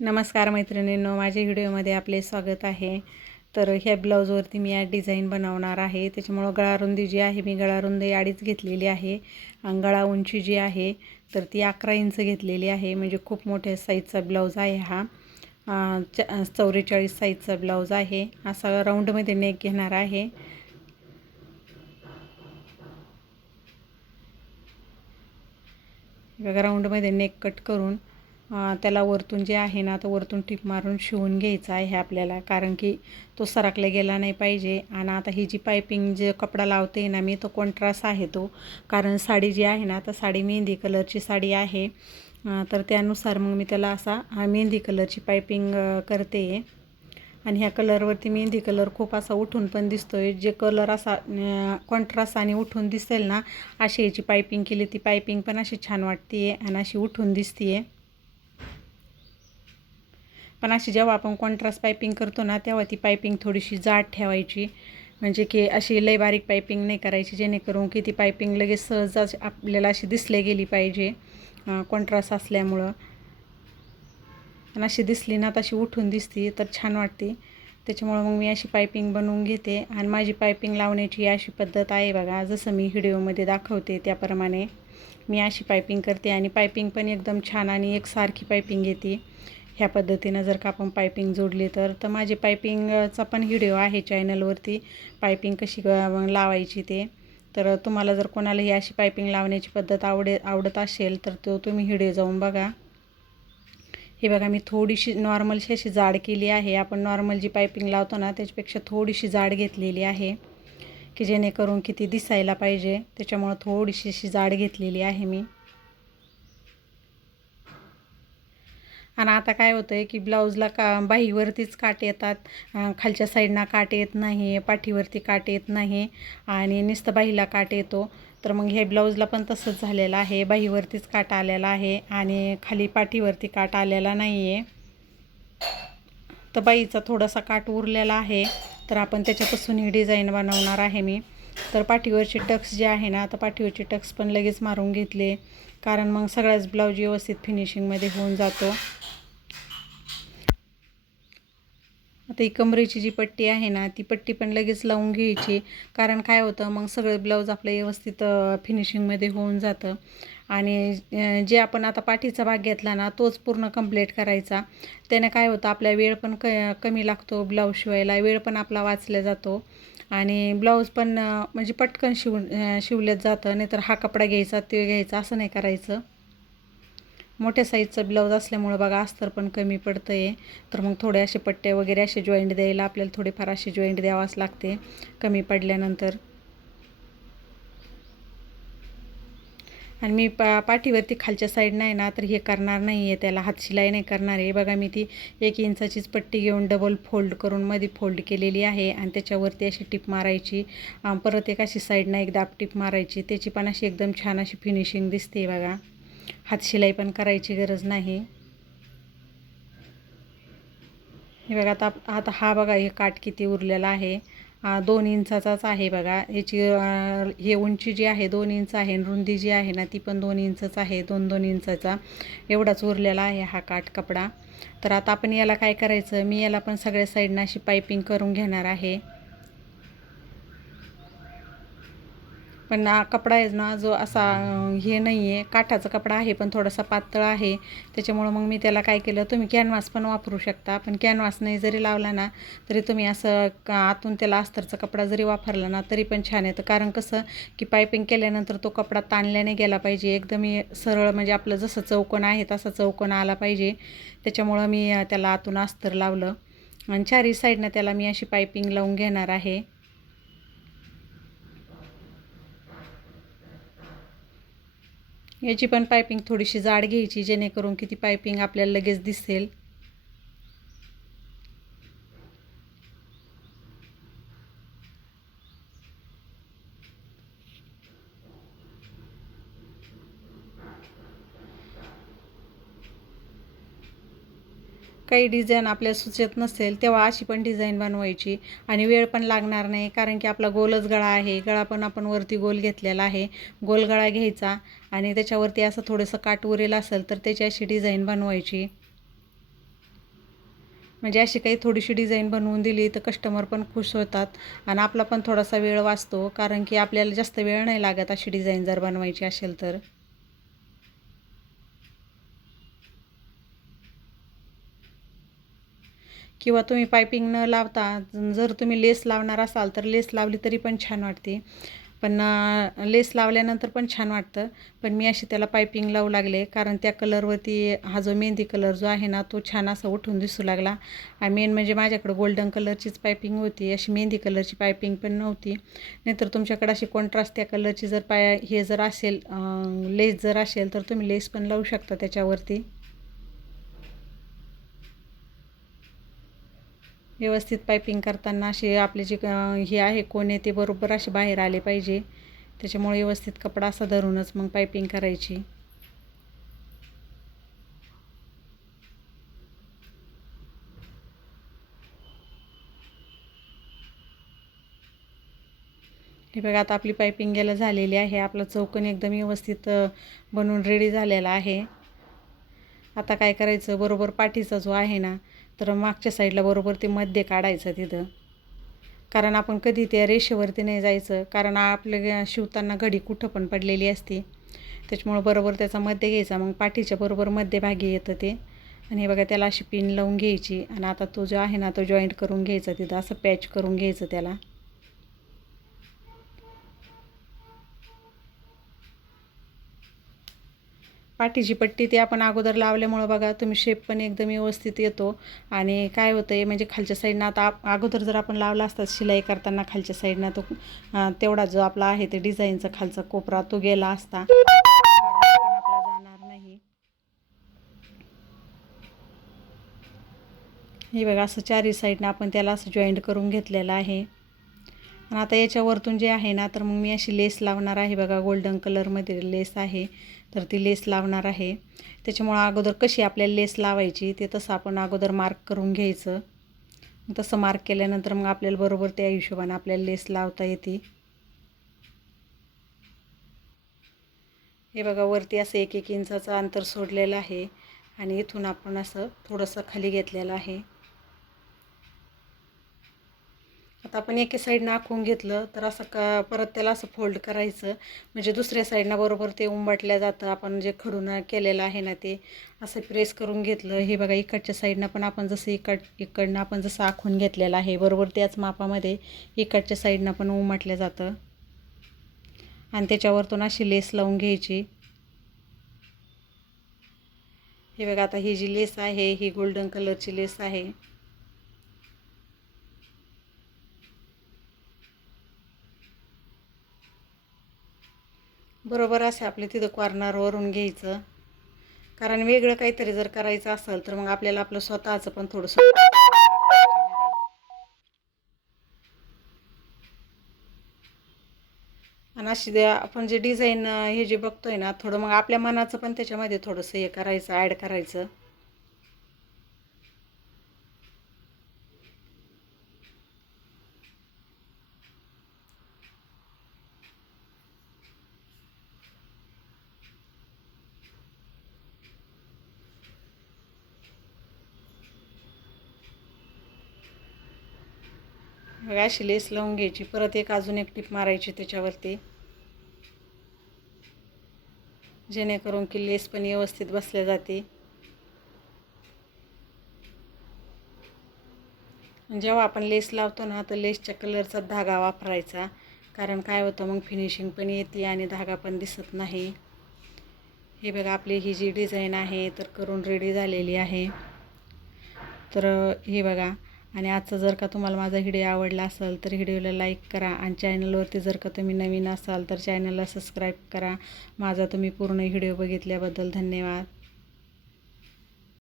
नमस्कार मैत्रिणींनो माझ्या व्हिडिओमध्ये आपले स्वागत आहे. तर ह्या ब्लाऊजवरती मी आज डिझाईन बनवणार आहे. त्याच्यामुळं गळारुंदी जी आहे मी गळारुंदी आडीच घेतलेली आहे. आणि गळा उंची जी आहे तर ती अकरा इंच घेतलेली आहे. म्हणजे खूप मोठ्या साईजचा ब्लाऊज आहे हा. चौवेचाळीस साईजचा ब्लाऊज आहे. असा राऊंडमध्ये नेक घेणार आहे. बघा राऊंडमध्ये नेक कट करून त्याला वरतून जे आहे ना तर वरतून टिप मारून शिवून घ्यायचं आहे आपल्याला. कारण की तो सरकला गेला नाही पाहिजे. आणि आता ही जी पायपिंग जे कपडा लावते ना मी तो कॉन्ट्रास्ट आहे तो. कारण साडी जी आहे ना तर साडी मेहंदी कलरची साडी आहे. तर त्यानुसार मग मी त्याला असा हा मेहंदी कलरची पायपिंग करते करते. आणि ह्या कलरवरती मेहंदी कलर खूप असा उठून पण दिसतो आहे जे कलर असा कॉन्ट्रास्ट आणि उठून दिसेल ना अशी याची पायपिंग केली ती पायपिंग पण अशी छान वाटते आहे आणि अशी उठून दिसते आहे पण अशी जेव्हा आपण कॉन्ट्रास्ट पायपिंग करतो ना तेव्हा ती पायपिंग थोडीशी जाड ठेवायची. म्हणजे की अशी लय बारीक पायपिंग नाही करायची जेणेकरून की ती पायपिंग लगेच सहज आपल्याला अशी दिसली गेली पाहिजे कॉन्ट्रास्ट असल्यामुळं. आणि अशी दिसली ना तशी उठून दिसती तर छान वाटते. त्याच्यामुळं मग मी अशी पायपिंग बनवून घेते. आणि माझी पायपिंग लावण्याची अशी पद्धत आहे बघा जसं मी व्हिडिओमध्ये दाखवते त्याप्रमाणे. मी अशी पायपिंग करते आणि पायपिंग पण एकदम छान आणि एकसारखी पायपिंग येते. ह्या पद्धतीनं जर का आपण पायपिंग जोडली तर तर माझी पायपिंगचा पण व्हिडिओ आहे चॅनलवरती. पायपिंग कशी लावायची ते. तर तुम्हाला जर कोणालाही अशी पायपिंग लावण्याची पद्धत आवडे आवडत असेल तर तो तुम्ही व्हिडिओ जाऊन बघा. हे बघा मी थोडीशी नॉर्मलशी अशी जाड केली आहे. आपण नॉर्मल जी पायपिंग लावतो ना त्याच्यापेक्षा थोडीशी जाड घेतलेली आहे की जेणेकरून की ती दिसायला पाहिजे. त्याच्यामुळं थोडीशी अशी जाड घेतलेली आहे मी. आणि आता काय होतं आहे की ब्लाऊजला का बाहीवरतीच काट येतात खालच्या साईडना काट येत नाही पाठीवरती काट येत नाही आणि नुसतं बाहीला काट येतो. तर मग हे ब्लाऊजला पण तसंच झालेलं आहे. बाहीवरतीच काट आलेला आहे आणि खाली पाठीवरती काट आलेला नाही आहे तर बाईचा थोडासा काट उरलेला आहे. तर आपण त्याच्यापासून ही डिझाईन बनवणार आहे मी. तर पाठीवरचे टक्स जे आहे ना तर पाठीवरचे टक्स पण लगेच मारून घेतले. कारण मग सगळ्याच ब्लाऊज व्यवस्थित फिनिशिंगमध्ये होऊन जातो. आता ही कमरेची जी पट्टी आहे ना ती पट्टी पण लगेच लावून घ्यायची. कारण काय होतं मग सगळं ब्लाऊज आपलं व्यवस्थित फिनिशिंगमध्ये होऊन जातं. आणि जे आपण आता पाठीचा भाग घेतला ना तोच पूर्ण कंप्लीट करायचा. त्याने काय होतं आपल्या वेळ पण क कमी लागतो ब्लाऊज शिवायला वेळ पण आपला वाचला जातो. आणि ब्लाऊज पण म्हणजे पटकन शिवून शिवल्यात जातं नाहीतर हा कपडा घ्यायचा ते घ्यायचा असं नाही करायचं. मोठ्या साईजचं ब्लाऊज असल्यामुळं बघा अस्तर पण कमी पडतं आहे तर मग थोडे असे पट्टे वगैरे असे जॉईंट द्यायला आपल्याला थोडेफार असे जॉईंट द्यावाच लागते कमी पडल्यानंतर. आणि मी पा पाठीवरती खालच्या साईडनं आहे ना तर हे करणार नाही आहे त्याला हातशिलाई नाही करणार आहे. बघा मी ती एक इंचाचीच पट्टी घेऊन डबल फोल्ड करून मध्ये फोल्ड केलेली आहे आणि त्याच्यावरती अशी टिप मारायची. परत एक अशी साईडनं एक दाब टिप मारायची. त्याची पण अशी एकदम छान अशी फिनिशिंग दिसते बघा. हातशिलाई पण करायची गरज नाही. हे बघा आता आता हा बघा हे काठ किती उरलेला आहे. दोन इंचाचाच आहे बघा. याची हे उंची जी आहे दोन इंच आहे. रुंदी जी आहे ना ती पण दोन इंचच आहे. दोन दोन इंचाचा एवढाच उरलेला आहे हा काठ कपडा. तर आता आपण याला काय करायचं? मी याला पण सगळ्या साईडनं अशी पायपिंग करून घेणार आहे. पण कपडा आहे ना जो असा हे नाही आहे काठाचा कपडा आहे पण थोडासा पातळ आहे. त्याच्यामुळं मग मी त्याला काय केलं तुम्ही कॅनव्हास पण वापरू शकता. पण कॅनव्हास नाही जरी लावला ना तरी तुम्ही असं का आतून त्याला अस्तरचा कपडा जरी वापरला ना तरी पण छान येतं. कारण कसं की पायपिंग केल्यानंतर तो कपडा ताणल्याने गेला पाहिजे. एकदम सरळ म्हणजे आपलं जसं चौकोन आहे तसा चौकोन आला पाहिजे. त्याच्यामुळं मी त्याला आतून अस्तर लावलं. आणि चारही साईडनं त्याला मी अशी पायपिंग लावून घेणार आहे. याची पण पायपिंग थोडीशी जाड घ्यायची जेणेकरून की ती पायपिंग आपल्याला लगेच दिसेल. काही डिझाईन आपल्याला सुचत नसेल तेव्हा अशी पण डिझाईन बनवायची. आणि वेळ पण लागणार नाही कारण की आपला गोलच गळा आहे. गळा पण आपण वरती गोल घेतलेला आहे. गोल गळा घ्यायचा आणि त्याच्यावरती असं थोडंसं काट उरेल असेल तर त्याची अशी डिझाईन बनवायची. म्हणजे अशी काही थोडीशी डिझाईन बनवून दिली तर कस्टमर पण खुश होतात आणि आपला पण थोडासा वेळ वाचतो. कारण की आपल्याला जास्त वेळ नाही लागत अशी डिझाईन जर बनवायची असेल तर. किंवा तुम्ही पायपिंग न लावता जर तुम्ही लेस लावणार असाल तर लेस लावली तरी पण छान वाटते. पण लेस लावल्यानंतर पण छान वाटतं. पण मी अशी त्याला पायपिंग लावू लागले. कारण त्या कलरवरती हा जो मेहंदी कलर जो आहे ना तो छान असा उठून दिसू लागला. आणि मेन म्हणजे माझ्याकडं गोल्डन कलरचीच पायपिंग होती. अशी मेहंदी कलरची पायपिंग पण नव्हती. नाहीतर तुमच्याकडे अशी कॉन्ट्रास्ट त्या कलरची जर पाय हे जर असेल लेस जर असेल तर तुम्ही लेस पण लावू शकता त्याच्यावरती. व्यवस्थित पायपिंग करताना अशी आपले जी हे आहे कोण आहे ते बरोबर असे बाहेर आले पाहिजे. त्याच्यामुळे व्यवस्थित कपडा असा धरूनच मग पायपिंग करायची. हे बघा आता आपली पायपिंग गेलं झालेली आहे. आपलं चौकन एकदम व्यवस्थित बनवून रेडी झालेला आहे. आता काय करायचं? बरोबर पाठीचा जो आहे ना तर मागच्या साईडला बरोबर ते मध्य काढायचं तिथं. कारण आपण कधी त्या रेषेवरती नाही जायचं. कारण आपल्या शिवताना घडी कुठं पण पडलेली असते. त्याच्यामुळं बरोबर त्याचा मध्य घ्यायचा. मग पाठीच्या बरोबर मध्यभागी येतं ते. आणि हे बघा त्याला अशी पिन लावून घ्यायची. आणि आता तो जो आहे ना तो जॉईंट करून घ्यायचा तिथं. असं पॅच करून घ्यायचं त्याला. पाठीची पट्टी ती आपण अगोदर लावल्यामुळं बघा तुम्ही शेप पण एकदम व्यवस्थित येतो. आणि काय होतं आहे म्हणजे खालच्या साईडनं आता अगोदर जर आपण लावला असता शिलाई करताना खालच्या साईडनं तो तेवढा जो आपला आहे ते डिझाईनचा खालचा कोपरा तो गेला असता. आपला जाणार नाही हे बघा असं चारही साईडनं आपण त्याला असं जॉईंट करून घेतलेलं आहे. आणि आता याच्यावरतून जे आहे ना तर मग मी अशी लेस लावणार आहे बघा गोल्डन कलरमध्ये लेस आहे तर ती लेस लावणार आहे. त्याच्यामुळं अगोदर कशी आपल्याला लेस लावायची ते तसं आपण अगोदर मार्क करून घ्यायचं. तसं मार्क केल्यानंतर मग आपल्याला बरोबर त्या हिशोबाने आपल्याला लेस लावता येते. हे बघा वरती असं एक एक इंचाचं अंतर सोडलेलं आहे आणि इथून आपण असं थोडंसं खाली घेतलेलं आहे. आता आपण एके साईडनं आखून घेतलं तर असं का परत त्याला असं फोल्ड करायचं. म्हणजे दुसऱ्या साईडनं बरोबर ते उंबटल्या जातं. आपण जे खडून केलेलं आहे ना ते असं प्रेस करून घेतलं. हे बघा इकडच्या साईडनं पण आपण जसं इकड इकडनं आपण जसं आखून घेतलेलं आहे बरोबर त्याच मापामध्ये इकडच्या साईडनं पण उमटलं जातं. आणि त्याच्यावरतून अशी लेस लावून घ्यायची. हे बघा आता ही जी लेस आहे ही गोल्डन कलरची लेस आहे. बरोबर असे आपले तिथं कॉर्नरवरून घ्यायचं. कारण वेगळं काहीतरी जर करायचं असेल तर मग आपल्याला आपलं स्वतःचं पण थोडंसं आणि अशी आपण जे डिझाईन हे जे बघतोय ना थोडं मग आपल्या मनाचं पण त्याच्यामध्ये थोडंसं हे करायचं ॲड करायचं. मग अशी लेस लावून घ्यायची. परत एक अजून एक टिप मारायची त्याच्यावरती. जेणेकरून की लेस पण व्यवस्थित बसल्या जाते. जेव्हा आपण लेस लावतो ना तर लेसच्या कलरचा धागा वापरायचा. कारण काय होतं मग फिनिशिंग पण येते आणि धागा पण दिसत नाही. हे बघा आपली ही जी डिझाईन आहे तर करून रेडी झालेली आहे. तर हे बघा. आणि आजचा जर का तुम्हाला माझा व्हिडिओ आवडला असेल तर व्हिडिओला लाईक करा आणि चॅनलवरती जर का तुम्ही नवीन असाल तर चॅनलला सबस्क्राईब करा. माझा तुम्ही पूर्ण व्हिडिओ बघितल्याबद्दल धन्यवाद.